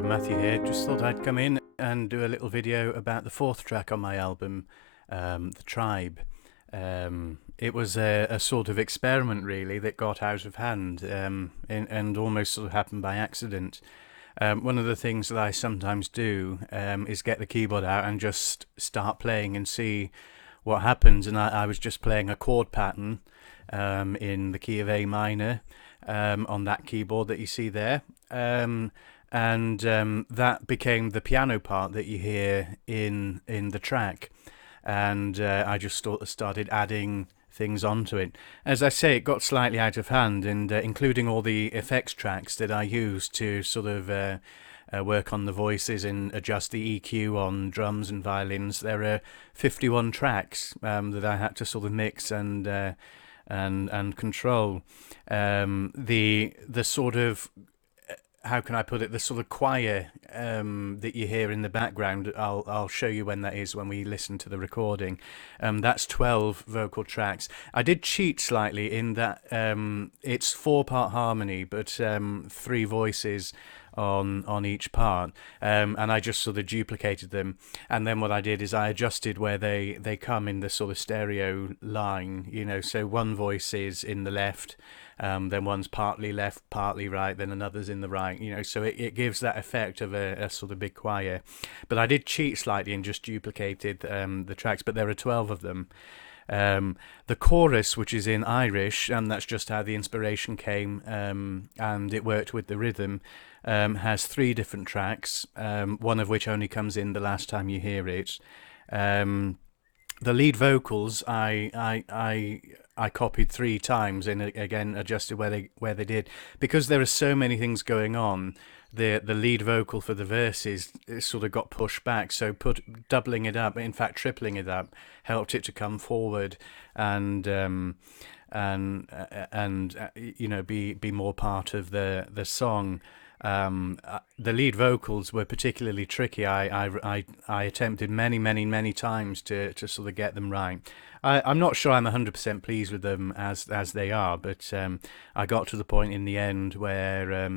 Hello, Matthew here. Just thought I'd come in and do a little video about the fourth track on my album, The Tribe. It was a sort of experiment, really, that got out of hand and almost sort of happened by accident. One of the things that I sometimes do is get the keyboard out and just start playing and see what happens. And I was just playing a chord pattern in the key of A minor on that keyboard that you see there. And that became the piano part that you hear in the track. And I just started adding things onto it. As I say, it got slightly out of hand, and including all the effects tracks that I used to sort of work on the voices and adjust the EQ on drums and violins. There are 51 tracks that I had to sort of mix and control. The sort of, how can I put it, the sort of choir that you hear in the background, I'll show you when that is when we listen to the recording. That's 12 vocal tracks. I did cheat slightly in that it's 4-part harmony, but 3 voices on each part, and I just sort of duplicated them. And then what I did is I adjusted where they come in the sort of stereo line, you know, so one voice is in the left, then one's partly left, partly right, then another's in the right, you know, so it gives that effect of a sort of big choir. But I did cheat slightly and just duplicated the tracks, but there are 12 of them. The chorus, which is in Irish, and that's just how the inspiration came, and it worked with the rhythm, has 3 different tracks, one of which only comes in the last time you hear it. The lead vocals I copied 3 times and again adjusted where they did, because there are so many things going on. The lead vocal for the verses sort of got pushed back, so doubling it up, in fact tripling it up, helped it to come forward and you know, be more part of the song. The lead vocals were particularly tricky. I attempted many times to sort of get them right. I'm not sure I'm 100% pleased with them as they are, but I got to the point in the end where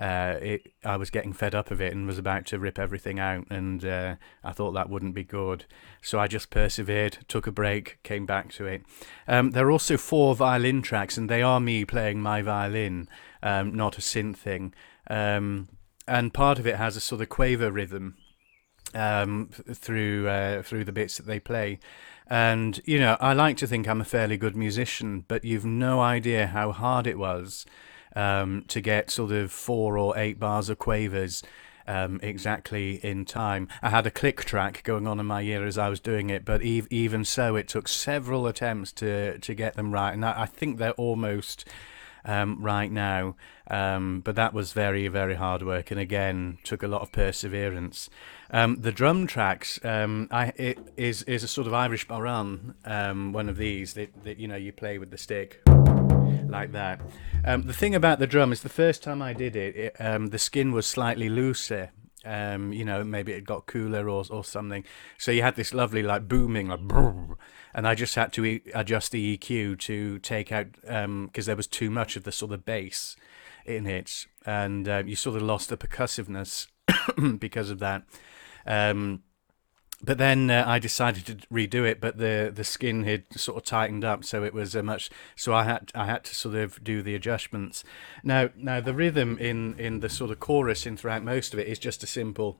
I was getting fed up of it and was about to rip everything out, and I thought that wouldn't be good. So I just persevered, took a break, came back to it. There are also 4 violin tracks, and they are me playing my violin, not a synth thing. And part of it has a sort of quaver rhythm through the bits that they play. And, you know, I like to think I'm a fairly good musician, but you've no idea how hard it was to get sort of 4 or 8 bars of quavers exactly in time. I had a click track going on in my ear as I was doing it, but even so, it took several attempts to get them right. And I think they're almost right now, but that was very hard work, and again took a lot of perseverance. The drum tracks, it is a sort of Irish baran, one of these that you know, you play with the stick like that. The thing about the drum is the first time I did it, the skin was slightly looser. You know, maybe it got cooler or something. So you had this lovely like booming, like brrr, and I just had to adjust the EQ to take out, because there was too much of the sort of bass in it, and you sort of lost the percussiveness because of that. But then I decided to redo it, but the skin had sort of tightened up, so it was so I had to sort of do the adjustments. Now the rhythm in the sort of chorus and throughout most of it is just a simple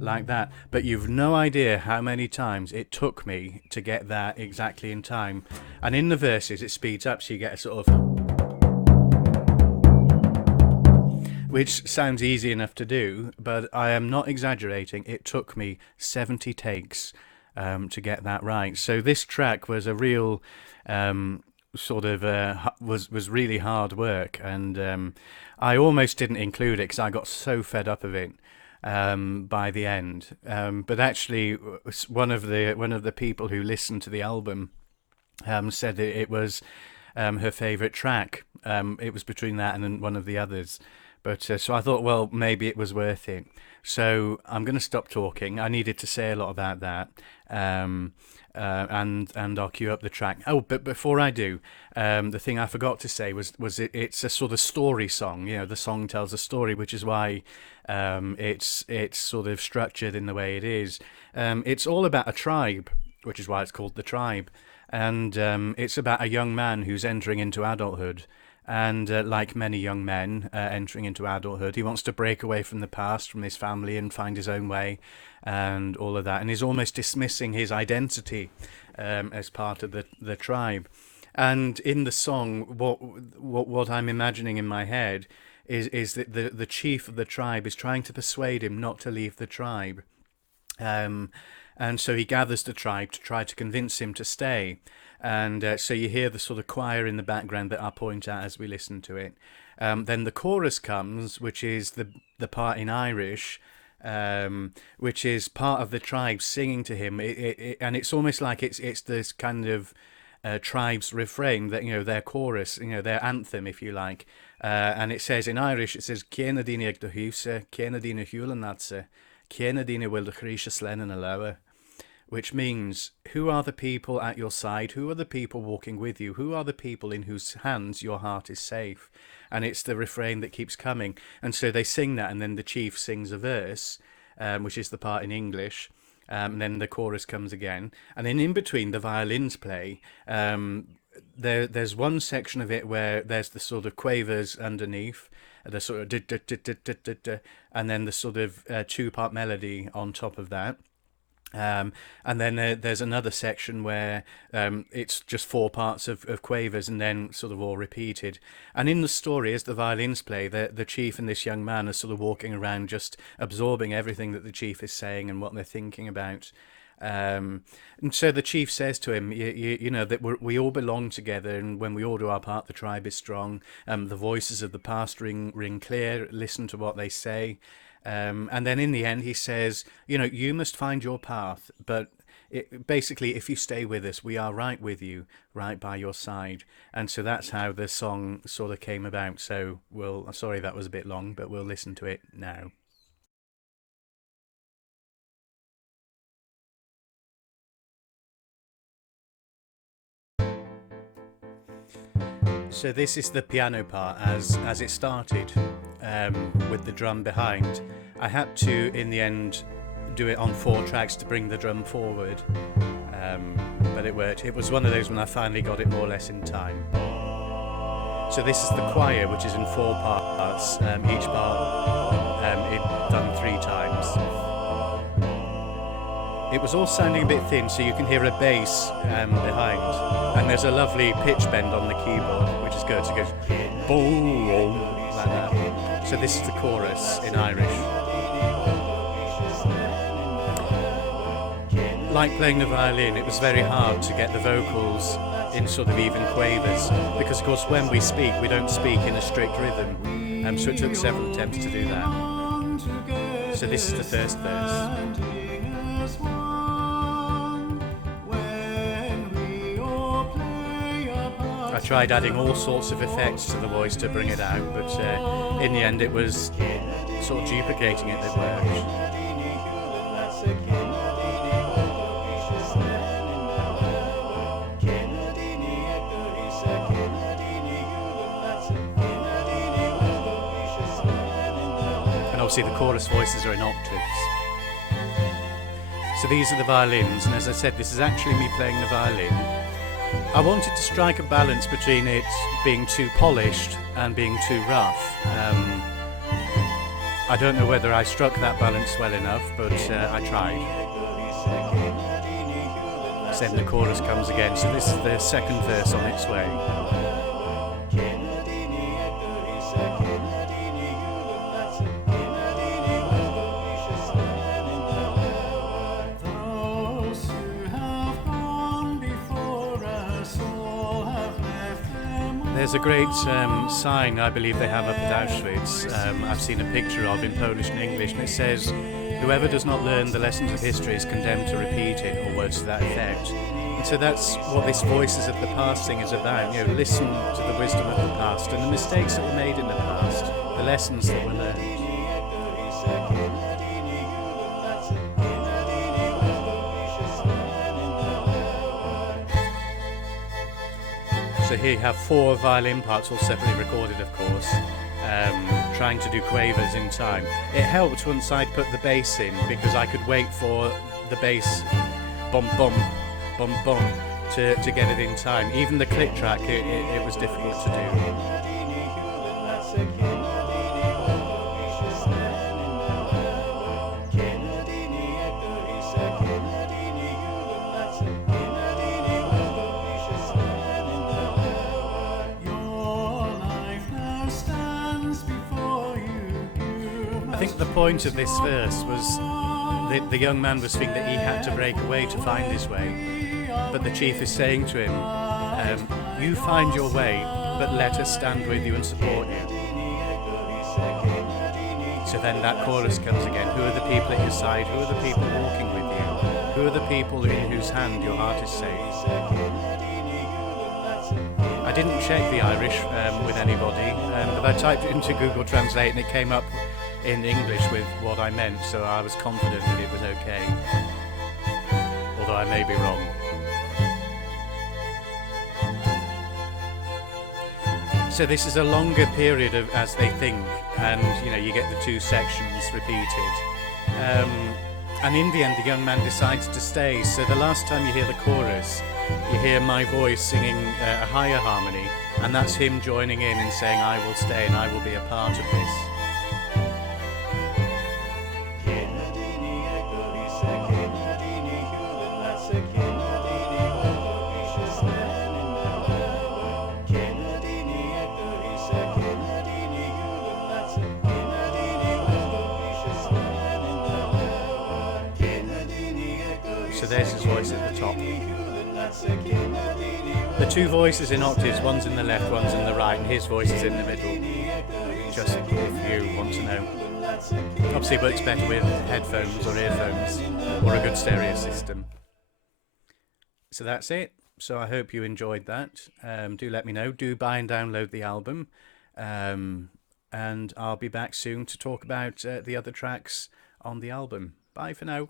like that, but you've no idea how many times it took me to get that exactly in time. And in the verses it speeds up, so you get a sort of, which sounds easy enough to do, but I am not exaggerating. It took me 70 takes to get that right. So this track was a real sort of was really hard work, and I almost didn't include it because I got so fed up of it by the end. But actually, one of the people who listened to the album said that it was her favourite track. It was between that and then one of the others. But so I thought, well, maybe it was worth it. So I'm going to stop talking. I needed to say a lot about that. and I'll cue up the track. Oh, but before I do, the thing I forgot to say was it's a sort of story song. You know, the song tells a story, which is why it's sort of structured in the way it is. It's all about a tribe, which is why it's called The Tribe, and it's about a young man who's entering into adulthood. And like many young men entering into adulthood, he wants to break away from the past, from his family, and find his own way, and all of that. And he's almost dismissing his identity as part of the tribe. And in the song, what I'm imagining in my head is that the chief of the tribe is trying to persuade him not to leave the tribe. And so he gathers the tribe to try to convince him to stay. And so you hear the sort of choir in the background that I'll point out as we listen to it. Then the chorus comes, which is the part in Irish, which is part of the tribe singing to him. And it's almost like it's this kind of tribe's refrain, that, you know, their chorus, you know, their anthem, if you like. And it says in Irish, it says, Ciena dine ag do hiwse, Ciena dine hulanatse, Ciena dine wil de Chríosa slennen alawa. Which means, who are the people at your side? Who are the people walking with you? Who are the people in whose hands your heart is safe? And it's the refrain that keeps coming. And so they sing that, and then the chief sings a verse, which is the part in English. And then the chorus comes again. And then in between, the violins play. There's one section of it where there's the sort of quavers underneath, the sort of and then the sort of two-part melody on top of that. And then there's another section where it's just four parts of quavers, and then sort of all repeated. And in the story, as the violins play, the chief and this young man are sort of walking around, just absorbing everything that the chief is saying and what they're thinking about. And so the chief says to him, you know, that we all belong together, and when we all do our part, the tribe is strong. The voices of the past ring clear. Listen to what they say. And then in the end, he says, you know, you must find your path. But basically, if you stay with us, we are right with you, right by your side. And so that's how the song sort of came about. So sorry that was a bit long, but we'll listen to it now. So this is the piano part as it started, with the drum behind. I had to, in the end, do it on 4 tracks to bring the drum forward, but it worked. It was one of those when I finally got it more or less in time. So this is the choir, which is in 4 parts, each part done 3 times. It was all sounding a bit thin, so you can hear a bass behind, and there's a lovely pitch bend on the keyboard, which is good. So it goes boom, like that. So this is the chorus in Irish. Like playing the violin, it was very hard to get the vocals in sort of even quavers, because of course when we speak, we don't speak in a strict rhythm, so it took several attempts to do that. So this is the first verse. I tried adding all sorts of effects to the voice to bring it out, but in the end it was sort of duplicating it that worked. And obviously the chorus voices are in octaves. So these are the violins, and as I said, this is actually me playing the violin. I wanted to strike a balance between it being too polished and being too rough. I don't know whether I struck that balance well enough, but I tried. So then the chorus comes again, so this is the second verse on its way. There's a great sign I believe they have up at Auschwitz, I've seen a picture of in Polish and English, and it says, "Whoever does not learn the lessons of history is condemned to repeat it," or words to that effect. And so that's what this Voices of the Past thing is about. You know, listen to the wisdom of the past and the mistakes that were made in the past, the lessons that were learned. So here you have 4 violin parts, all separately recorded, of course, trying to do quavers in time. It helped once I'd put the bass in, because I could wait for the bass bum bum bum bum to get it in time. Even the click track, it was difficult to do. I think the point of this verse was the young man was thinking that he had to break away to find his way, but the chief is saying to him, you find your way, but let us stand with you and support you. So then that chorus comes again. Who are the people at your side? Who are the people walking with you? Who are the people in whose hand your heart is safe? I didn't check the Irish with anybody, but I typed it into Google Translate and it came up in English with what I meant, so I was confident that it was okay, although I may be wrong. So this is a longer period of as they think, and you get the 2 sections repeated, and in the end the young man decides to stay. So the last time you hear the chorus, you hear my voice singing a higher harmony, and that's him joining in and saying, I will stay and I will be a part of this. So there's his voice at the top. The 2 voices in octaves, one's in the left, one's in the right, and his voice is in the middle, just if you want to know. Obviously it works better with headphones or earphones, or a good stereo system. So that's it. So I hope you enjoyed that. Do let me know. Do buy and download the album. And I'll be back soon to talk about the other tracks on the album. Bye for now.